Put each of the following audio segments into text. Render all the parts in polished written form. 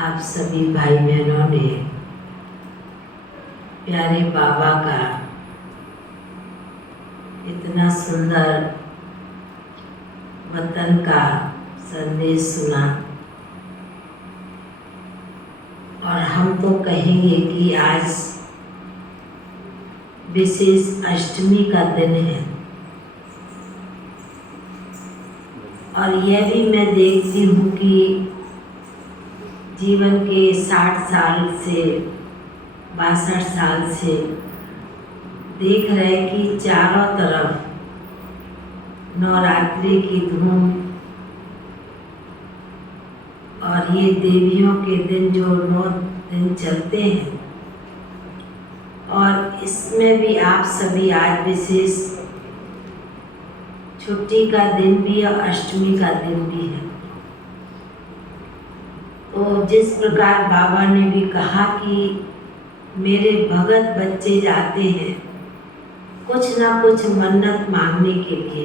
आप सभी भाई बहनों ने प्यारे बाबा का इतना सुंदर वतन का संदेश सुना और हम तो कहेंगे कि आज विशेष अष्टमी का दिन है। और यह भी मैं देखती हूँ कि जीवन के 60 साल से 62 साल से देख रहे कि चारों तरफ नवरात्रि की धूम और ये देवियों के दिन जो 9 दिन चलते हैं, और इसमें भी आप सभी आज विशेष छुट्टी का दिन भी और अष्टमी का दिन भी है। तो जिस प्रकार बाबा ने भी कहा कि मेरे भगत बच्चे जाते हैं कुछ ना कुछ मन्नत मांगने के लिए,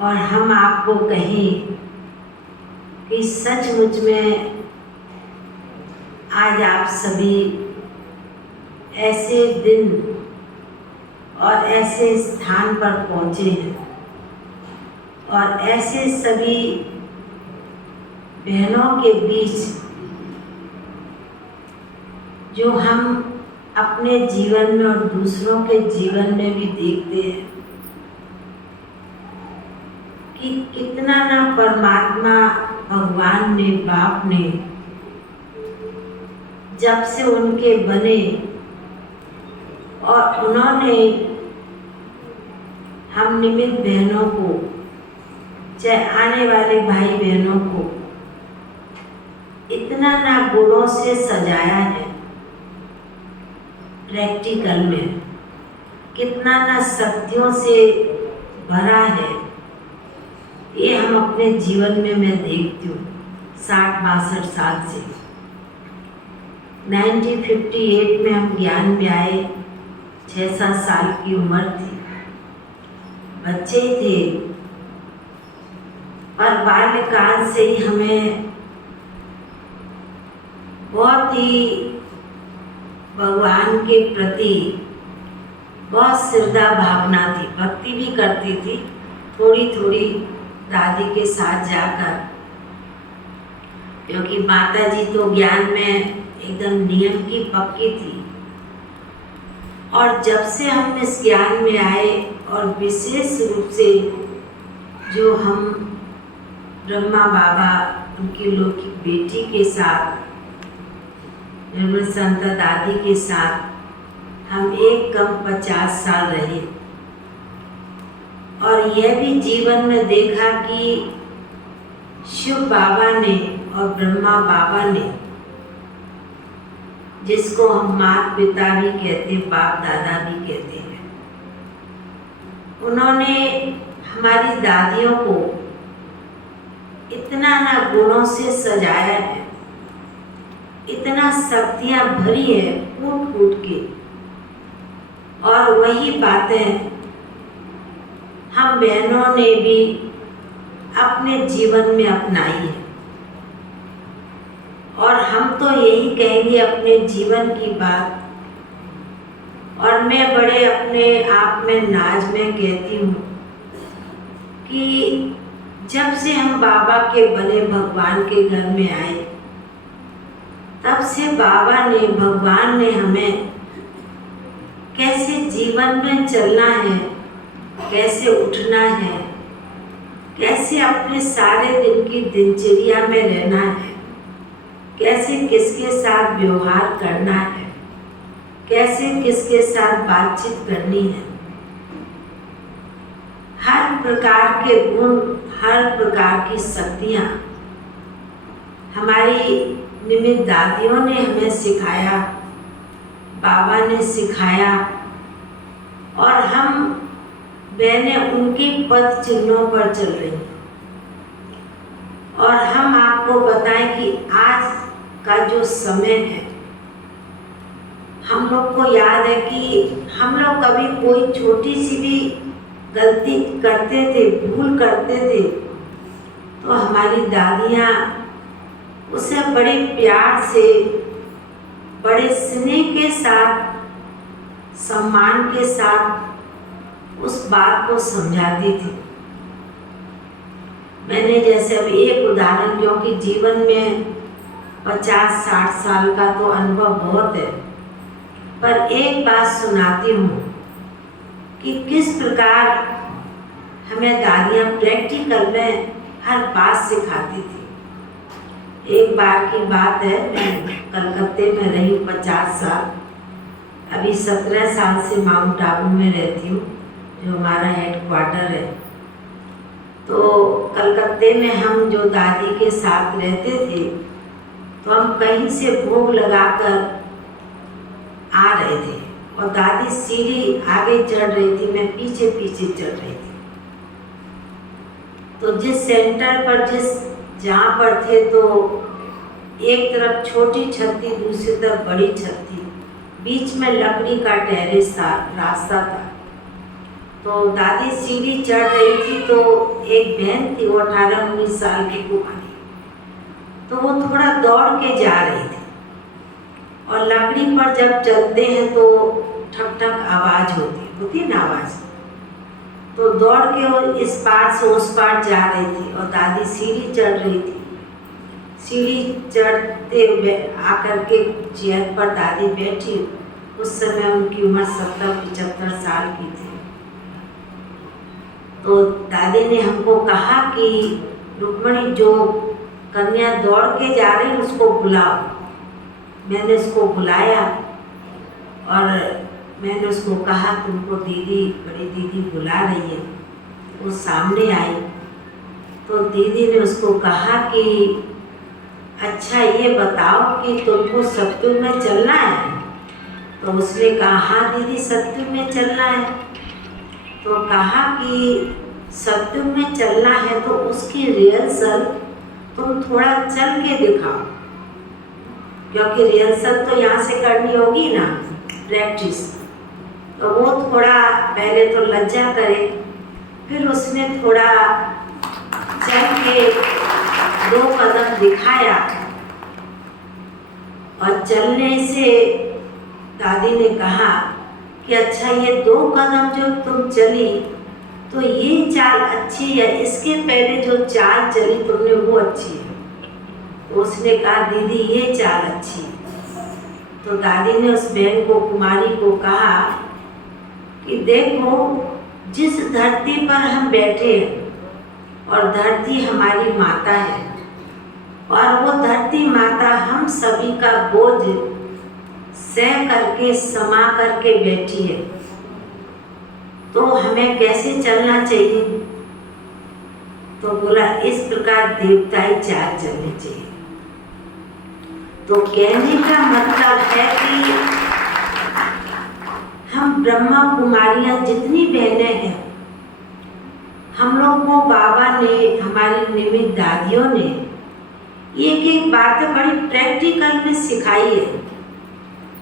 और हम आपको कहें कि सचमुच में आज आप सभी ऐसे दिन और ऐसे स्थान पर पहुँचे हैं और ऐसे सभी बहनों के बीच जो हम अपने जीवन में और दूसरों के जीवन में भी देखते हैं कि कितना ना परमात्मा भगवान ने, बाप ने, जब से उनके बने और उन्होंने हम निमित्त बहनों को, चाहे आने वाले भाई बहनों को इतना ना गुणों से सजाया है, प्रैक्टिकल में कितना ना शक्तियों से भरा है, ये हम अपने जीवन में मैं देखती हूँ 60-62 साल से। 1958 में हम ज्ञान में आए, 6-7 साल की उम्र थी, बच्चे थे, और बाल्यकाल से ही हमें बहुत ही भगवान के प्रति बहुत श्रद्धा भावना थी। भक्ति भी करती थी थोड़ी थोड़ी दादी के साथ जाकर, क्योंकि माता जी तो ज्ञान में एकदम नियम की पक्की थी। और जब से हम इस ज्ञान में आए और विशेष रूप से जो हम ब्रह्मा बाबा उनकी लौकिक बेटी के साथ, निर्मल संत दादी के साथ हम एक कम 50 साल रहे, और यह भी जीवन में देखा कि शिव बाबा ने और ब्रह्मा बाबा ने, जिसको हम माता पिता भी कहते हैं, बाप दादा भी कहते हैं, उन्होंने हमारी दादियों को इतना ना गुणों से सजाया है, इतना शक्तियाँ भरी है कूट कूट के, और वही बातें हम बहनों ने भी अपने जीवन में अपनाई है। और हम तो यही कहेंगे अपने जीवन की बात, और मैं बड़े अपने आप में नाज में कहती हूँ कि जब से हम बाबा के बने भगवान के घर में आए, तब से बाबा ने, भगवान ने हमें कैसे जीवन में चलना है, कैसे उठना है, कैसे अपने सारे दिन की दिनचर्या में रहना है, कैसे किसके साथ व्यवहार करना है, कैसे किसके साथ बातचीत करनी है, हर प्रकार के गुण, हर प्रकार की शक्तियाँ हमारी निमित्त दादियों ने हमें सिखाया, बाबा ने सिखाया, और हम बहनें उनके पद चिन्हों पर चल रही हैं। और हम आपको बताएं कि आज का जो समय है, हम लोग को याद है कि हम लोग कभी कोई छोटी सी भी गलती करते थे, भूल करते थे, तो हमारी दादियाँ उसे बड़े प्यार से, बड़े स्नेह के साथ, सम्मान के साथ उस बात को समझाती थी। मैंने जैसे अब एक उदाहरण, क्योंकि जीवन में 50-60 साल का तो अनुभव बहुत है, पर एक बात सुनाती हूँ कि किस प्रकार हमें दादियाँ प्रैक्टिकल में हर बात सिखाती थी। एक बार की बात है, मैं कलकत्ते में रही 50 साल, अभी 17 साल से माउंट आबू में रहती हूँ, जो हमारा हेडक्वार्टर है। तो कलकत्ते में हम जो दादी के साथ रहते थे, तो हम कहीं से भोग लगाकर आ रहे थे और दादी सीढ़ी आगे चढ़ रही थी, मैं पीछे पीछे चढ़ रही थी। तो जिस सेंटर पर जहाँ पर थे, तो एक तरफ छोटी छत थी, दूसरी तरफ बड़ी छत थी, बीच में लकड़ी का टेरेस था, रास्ता था। तो दादी सीढ़ी चढ़ रही थी, तो एक बहन थी, वो 18-19 साल की कुमारी, तो वो थोड़ा दौड़ के जा रही थी। और लकड़ी पर जब चलते हैं तो ठक ठक आवाज़ होती है ना, आवाज़। तो दौड़ के वो इस पार से उस पार जा रही थी और दादी सीढ़ी चढ़ रही थी। सीढ़ी चढ़ते हुए आकर के चेयर पर दादी बैठी। उस समय उनकी उम्र 70-75 साल की थी। तो दादी ने हमको कहा कि रुक्मणी, जो कन्या दौड़ के जा रही उसको बुलाओ। मैंने उसको बुलाया और मैंने उसको कहा, तुमको दीदी, बड़ी दीदी बुला रही है। वो सामने आई तो दीदी ने उसको कहा कि अच्छा ये बताओ कि तुमको सत्युग में चलना है? तो उसने कहा हाँ दीदी, सत्युग में चलना है। तो कहा कि सत्युग में चलना है तो उसकी रिहर्सल तुम थोड़ा चल के दिखाओ, क्योंकि रिहर्सल तो यहाँ से करनी होगी ना, प्रैक्टिस। तो वो थोड़ा पहले तो लज्जा करे, फिर उसने थोड़ा चल के 2 कदम दिखाया और चलने से दादी ने कहा कि अच्छा ये 2 कदम जो तुम चली तो ये चाल अच्छी है, इसके पहले जो चाल चली तुमने वो अच्छी है। तो उसने कहा दीदी ये चाल अच्छी है। तो दादी ने उस बहन को, कुमारी को कहा कि देखो, जिस धरती पर हम बैठे हैं और धरती हमारी माता है और वो धरती माता हम सभी का बोझ सह करके, समा करके बैठी है, तो हमें कैसे चलना चाहिए? तो बोला इस प्रकार देवताई चाल चलनी चाहिए। तो कहने का मतलब है कि हम ब्रह्मा कुमारियाँ जितनी बहनें हैं, हम लोग को बाबा ने, हमारी निमित्त दादियों ने एक बातें बड़ी प्रैक्टिकल में सिखाई है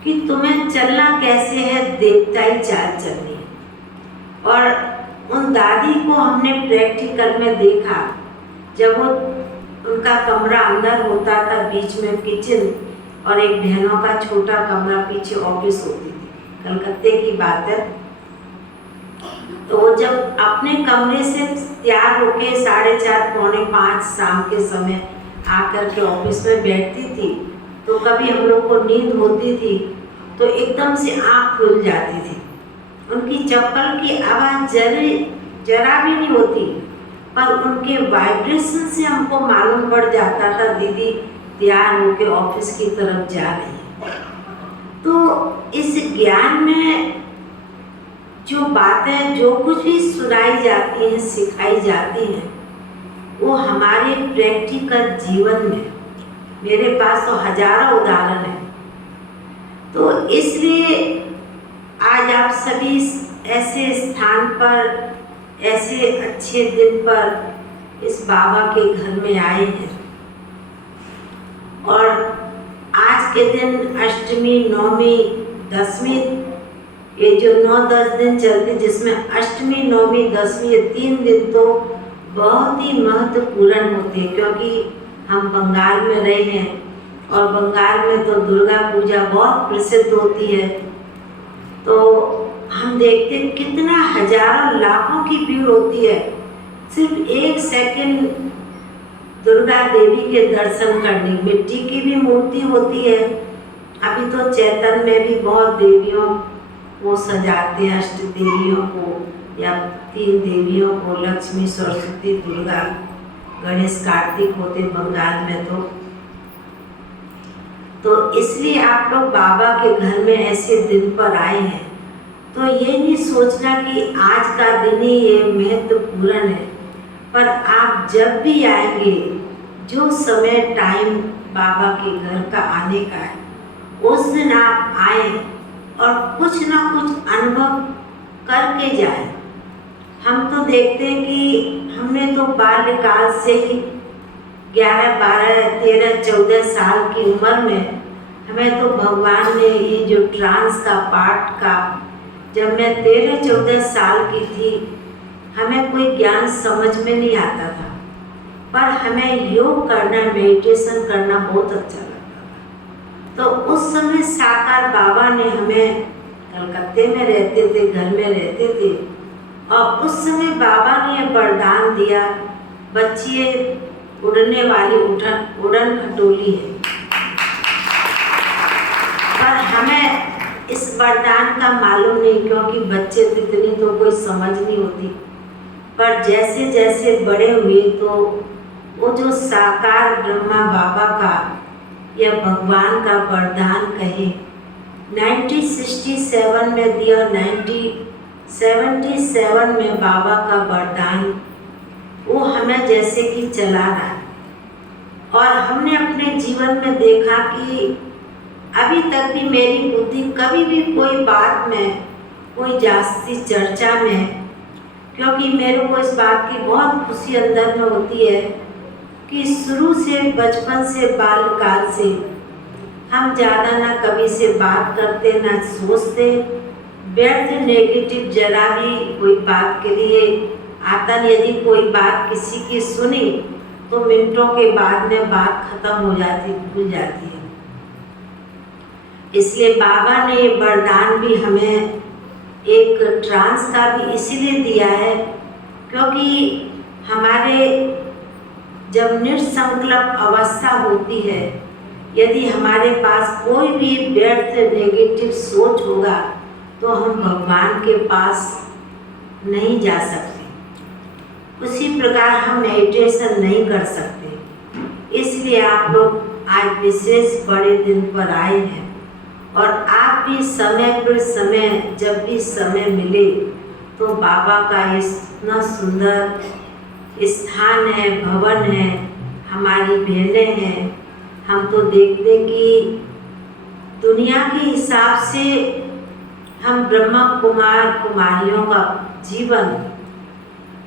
कि तुम्हें चलना कैसे है, देवताई चाल चलनी है। और उन दादी को हमने प्रैक्टिकल में देखा, जब वो उनका कमरा अंदर होता था, बीच में किचन और एक बहनों का छोटा कमरा, पीछे ऑफिस होती थी, कलकत्ते की बात है। तो वो जब अपने कमरे से तैयार होके 4:30-4:45 शाम के समय आकर के ऑफिस में बैठती थी, तो कभी हम लोग को नींद होती थी तो एकदम से आँख खुल जाती थी। उनकी चप्पल की आवाज़ जरा भी नहीं होती, पर उनके वाइब्रेशन से हमको मालूम पड़ जाता था दीदी तैयार होके ऑफिस की तरफ जा रही है। तो इस ज्ञान में जो बातें, जो कुछ भी सुनाई जाती हैं, सिखाई जाती हैं, वो हमारे प्रैक्टिकल जीवन में, मेरे पास तो हजारों उदाहरण हैं। तो इसलिए आज आप सभी ऐसे स्थान पर, ऐसे अच्छे दिन पर इस बाबा के घर में आए हैं। और आज के दिन अष्टमी, नवमी, दसवीं, ये जो 9-10 दिन चलते, जिसमें अष्टमी, नवमी, दसवीं, ये 3 दिन तो बहुत ही महत्वपूर्ण होते हैं, क्योंकि हम बंगाल में रहे हैं और बंगाल में तो दुर्गा पूजा बहुत प्रसिद्ध होती है। तो हम देखते हैं कितना हजारों लाखों की भीड़ होती है सिर्फ 1 सेकंड दुर्गा देवी के दर्शन करने। मिट्टी की भी मूर्ति होती है। अभी तो चैतन्य में भी बहुत देवियों को सजाते हैं, अष्ट देवियों को या 3 देवियों को, लक्ष्मी, सरस्वती, दुर्गा, गणेश, कार्तिक होते बंगाल में। तो इसलिए आप लोग बाबा के घर में ऐसे दिन पर आए हैं तो ये नहीं सोचना कि आज का दिन ही ये महत्वपूर्ण है, पर आप जब भी आएंगे, जो समय टाइम बाबा के घर का आने का है, उस दिन आप आए और कुछ ना कुछ अनुभव करके जाए। हम तो देखते हैं कि हमने तो बाल्यकाल से ही 11, 12, 13, 14 साल की उम्र में हमें तो भगवान ने ये जो ट्रांस का पाठ का, जब मैं 13, 14 साल की थी, हमें कोई ज्ञान समझ में नहीं आता था, पर हमें योग करना, मेडिटेशन करना बहुत अच्छा लगता था। तो उस समय साकार बाबा ने हमें, कलकत्ते में रहते थे, घर में रहते थे, और उस समय बाबा ने वरदान दिया, बच्ची उड़ने वाली उड़न खटोली है। पर हमें इस वरदान का मालूम नहीं, क्योंकि बच्चे तो इतनी तो कोई समझ नहीं होती। पर जैसे जैसे बड़े हुए तो वो जो साकार ब्रह्मा बाबा का या भगवान का वरदान कहे, 1967 में दिया, 1977 में बाबा का वरदान, वो हमें जैसे कि चला रहा है। और हमने अपने जीवन में देखा कि अभी तक भी मेरी बुद्धि कभी भी कोई बात में, कोई जास्ती चर्चा में, क्योंकि मेरे को इस बात की बहुत खुशी अंदर में होती है कि शुरू से, बचपन से, बाल्यकाल से हम ज़्यादा ना कभी से बात करते, ना सोचते, व्यर्थ नेगेटिव जरा भी कोई बात के लिए आता नहीं। यदि कोई बात किसी की सुनी तो मिनटों के बाद में बात खत्म हो जाती, भूल जाती है। इसलिए बाबा ने वरदान भी हमें एक ट्रांस का भी इसीलिए दिया है, क्योंकि हमारे जब निसंकल्प अवस्था होती है, यदि हमारे पास कोई भी व्यर्थ नेगेटिव सोच होगा तो हम भगवान के पास नहीं जा सकते। उसी प्रकार हम मेडिटेशन नहीं कर सकते। इसलिए आप लोग आज विशेष बड़े दिन पर आए हैं, और आप भी समय पर समय, जब भी समय मिले तो बाबा का इतना सुंदर स्थान है, भवन है, हमारी बहनें हैं। हम तो देखते कि दुनिया के हिसाब से हम ब्रह्मा कुमार कुमारियों का जीवन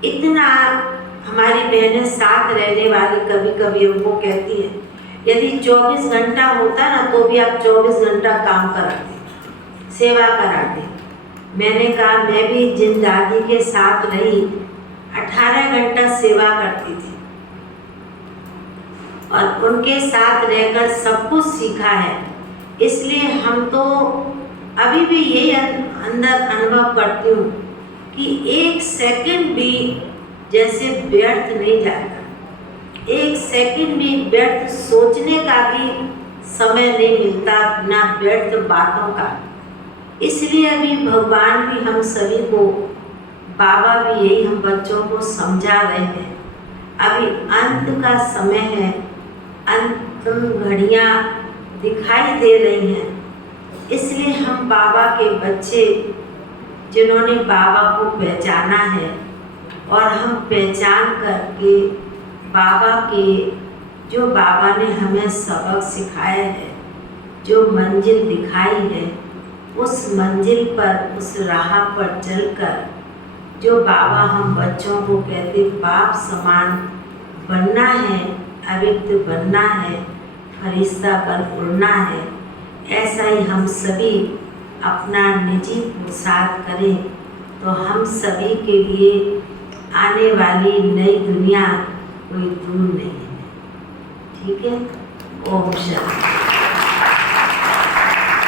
इतना, हमारी बहनें साथ रहने वाली कभी कभी हमको कहती हैं, यदि 24 घंटा होता ना तो भी आप 24 घंटा काम कराते, सेवा कराते। मैंने कहा मैं भी जिन दादी के साथ रही 18 घंटा सेवा करती थी, और उनके साथ रहकर सब कुछ सीखा है। इसलिए हम तो अभी भी यही अंदर अनुभव करती हूँ कि 1 सेकंड भी जैसे व्यर्थ नहीं जाता, 1 सेकंड भी व्यर्थ सोचने का भी समय नहीं मिलता, ना व्यर्थ बातों का। इसलिए अभी भगवान भी हम सभी को, बाबा भी यही हम बच्चों को समझा रहे हैं। अभी अंत का समय है, अंतिम घड़ियाँ दिखाई दे रही हैं। इसलिए हम बाबा के बच्चे, जिन्होंने बाबा को पहचाना है, और हम पहचान करके बाबा के, जो बाबा ने हमें सबक सिखाया है, जो मंजिल दिखाई है, उस मंजिल पर, उस राह पर चलकर, जो बाबा हम बच्चों को कहते बाप समान बनना है, अविद्य बनना है, फरिश्ता पर उड़ना है, ऐसा ही हम सभी अपना निजी पुरुषार्थ करें तो हम सभी के लिए आने वाली नई दुनिया कोई दूर नहीं है। ठीक है। ओम शांति।